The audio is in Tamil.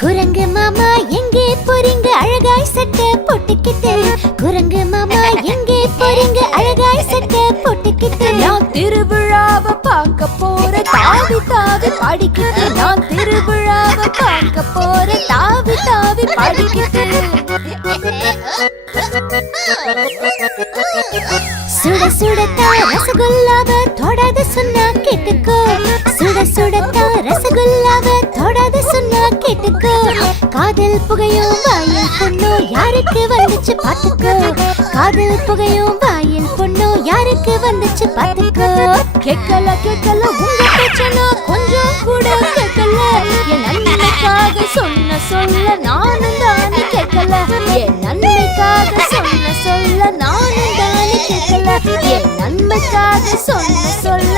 குரங்கு மாமா எங்கே போறீங்க அழகாய் சட்டை போட்டுக்கிட்டு? குரங்கு மாமா எங்கே போறீங்க அழகாய் சட்டை போட்டுக்கிட்டு? நான் திருவிழாவை பார்க்க போற தாவி தாவி பாடிக்கிட்டு. நான் திருவிழாவை பார்க்க போற தாவி தாவி பாடிக்கிட்டு. சுட சுடத்தா ரசகுல்லாவ தொடாத சொன்னா கேட்டுக்கோ. சுட சுடத்தா ரசகுல்லாவ தொடாத சொன்னா கேட்டுக்கோ. காதல் புகையும் வாயில் பொண்ணோ யாருக்கு வந்துச்சு பாத்துக்கோ. காதல் புகையும் வாயில் பொண்ணோ யாருக்கு வந்துச்சு பாத்துக்கோ. கேட்கல கேட்கல உங்க பிரச்சனை கொஞ்சம் கூட கேட்கல. என் நன்மைக்காக சொன்ன சொல்ல நானும் தானே கேட்கல. என் நன்மைக்காக சொன்ன சொல்ல நானும் தானே கேட்கல. என் நன்மைக்காக சொன்ன சொல்ல